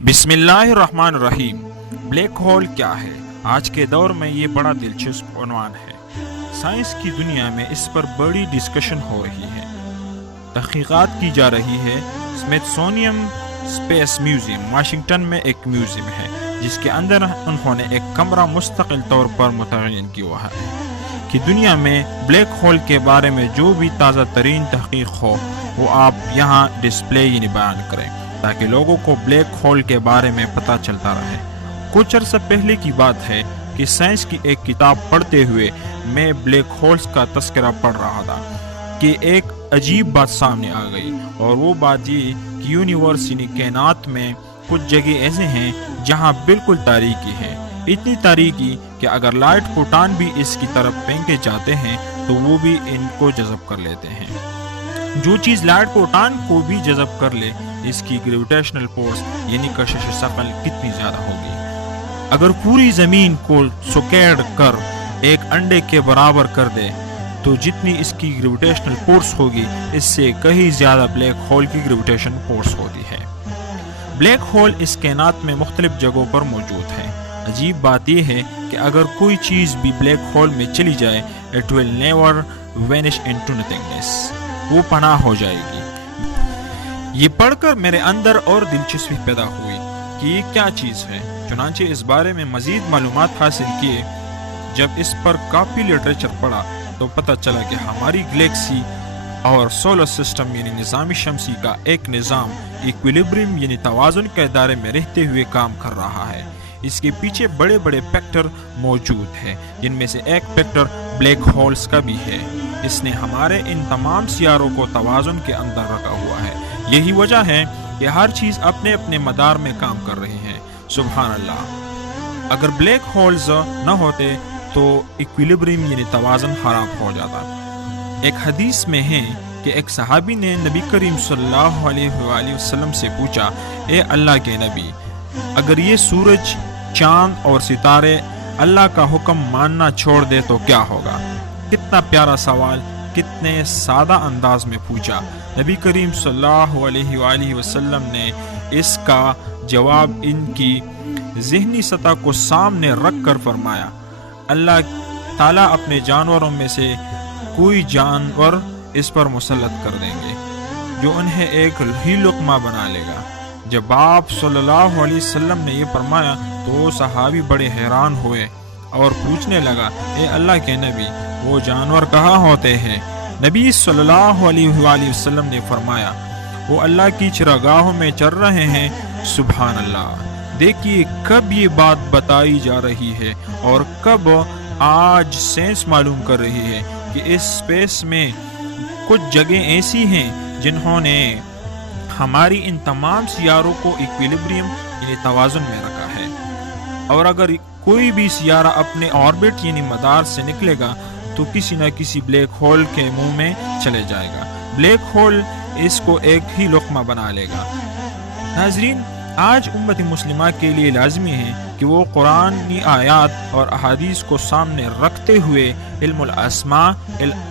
बिस्मिल्लाहिर्रहमानिर्रहीम। Black hole क्या है? आज के दौर में ये बड़ा दिलचस्प उन्वान है। साइंस की दुनिया में इस पर बड़ी डिस्कशन हो रही है, तहकीकात की जा रही है। स्मिथसोनियन स्पेस म्यूजियम वाशिंगटन में एक म्यूजियम है जिसके अंदर उन्होंने एक कमरा मुस्तकिल तौर पर मुतय्यन किया है कि दुनिया में ब्लैक होल के बारे में जो भी ताज़ा तरीन तहकीक हो वो आप यहाँ डिस्प्ले बयान करें ताकि लोगों को ब्लैक होल के बारे में पता चलता रहे। कुछ अर्सा पहले की बात है कि साइंस की एक किताब पढ़ते हुए मैं ब्लैक होल्स का तस्करा पढ़ रहा था कि एक अजीब बात सामने आ गई, और वो बात ये कि यूनिवर्स यानी कायनात में कुछ जगह ऐसे हैं जहाँ बिल्कुल तारीकी है, इतनी तारीकी कि अगर लाइट फोटान भी इसकी तरफ फेंके जाते हैं तो वो भी इनको जज़ब कर लेते हैं। जो चीज़ लाइट फोटान को भी जज़ब कर ले, इसकी ग्रेविटेशनल फोर्स यानी कशिश सकल कितनी ज़्यादा होगी। अगर पूरी ज़मीन को सुकेड़ कर एक अंडे के बराबर कर दे तो जितनी इसकी ग्रेविटेशनल फोर्स होगी इससे कहीं ज़्यादा ब्लैक होल की ग्रेविटेशन फोर्स होती है। ब्लैक होल इस कायनात में मुख्तलिफ जगहों पर मौजूद है। अजीब बात यह है कि अगर कोई चीज़ भी ब्लैक होल में चली जाए, it will never vanish into nothingness, वो पनाह हो जाएगी। ये पढ़कर मेरे अंदर और दिलचस्पी पैदा हुई कि ये क्या चीज़ है। चुनांचे इस बारे में मज़ीद मालूमात हासिल किए। जब इस पर काफ़ी लिटरेचर पढ़ा तो पता चला कि हमारी गैलेक्सी और सोलर सिस्टम यानी निज़ाम शमसी का एक निज़ाम इक्विलिब्रियम यानी तवाज़ुन के दायरे में रहते हुए काम कर रहा है। इसके पीछे बड़े बड़े फैक्टर मौजूद हैं, जिनमें से एक फैक्टर ब्लैक होल्स का भी है। इसने हमारे इन तमाम सियारों को तवाज़ुन के अंदर रखा हुआ है। यही वजह है कि हर चीज़ अपने अपने मदार में काम कर रही है। सुभान अल्लाह। अगर ब्लैक होल्स न होते तो इक्विलिब्रियम यानी तवाज़ुन खराब हो जाता। एक हदीस में है कि एक सहाबी ने नबी करीम सल्लल्लाहु अलैहि वसल्लम से पूछा, ए अल्लाह के नबी, अगर ये सूरज, चांद और सितारे अल्लाह का हुक्म मानना छोड़ दे तो क्या होगा? कितना प्यारा सवाल, कितने सादा अंदाज में पूछा। नबी करीम सल्लल्लाहु अलैहि वसल्लम ने इसका जवाब इनकी ज़हनी सतह को सामने रख कर फरमाया, अल्लाह ताला अपने जानवरों में से कोई जानवर इस पर मुसल्लत कर देंगे जो उन्हें एक ही लुक़मा बना लेगा। जब आप सल्लल्लाहु अलैहि वसल्लम ने ये फरमाया तो सहाबी बड़े हैरान हुए और पूछने लगा, ए अल्लाह के नबी, वो जानवर कहाँ होते हैं? नबी सल्लल्लाहु अलैहि वसल्लम ने फरमाया, वो अल्लाह की चरागाहों में चल रहे हैं। सुभान अल्लाह। देखिए कब ये बात बताई जा रही है और कब आज साइंस मालूम कर रही है कि इस स्पेस में कुछ जगह ऐसी हैं जिन्होंने हमारी इन तमाम सियारों को इक्विलिब्रियम यानी तवाज़ुन में रखा है। और अगर कोई भी सियारा अपने ऑर्बिट यानी मदार से निकलेगा तो किसी न किसी ब्लैक होल के मुंह में चले जाएगा। ब्लैक होल इसको एक ही लुक़मा बना लेगा। नाज़रीन, आज उम्मत मुस्लिमा के लिए लाज़मी है कि वो कुरानी आयात और अहादीस को सामने रखते हुए इल्मुल अस्मा,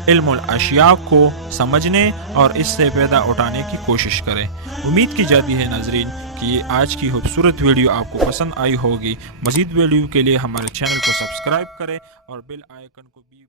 इल्मुल अशिया को समझने और इससे फ़ायदा उठाने की कोशिश करें। उम्मीद की जाती है नाज़रीन कि ये आज की खूबसूरत वीडियो आपको पसंद आई होगी। मज़ीद वीडियो के लिए हमारे चैनल को सब्सक्राइब करें और बेल आइकन को भी